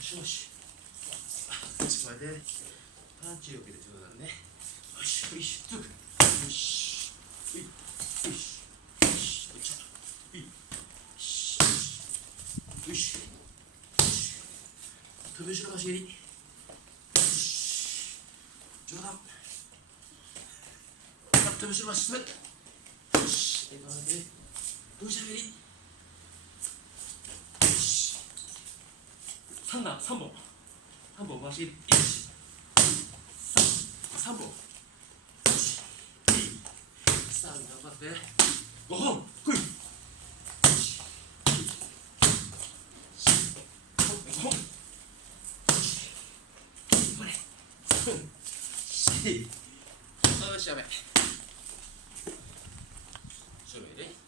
しよし。これでパンチを受けてちょうだいね。よし、よし、よし、よし、よし、よし、よし、飛び後ろ走り。よし、上段。飛び後ろ走り。よし、笑顔で、どうしゃべり。よし、3段、3本。3本回し、1、3本。よし、さあ、頑張って。5本、来い。5本。これ。よし、やべ。書類で。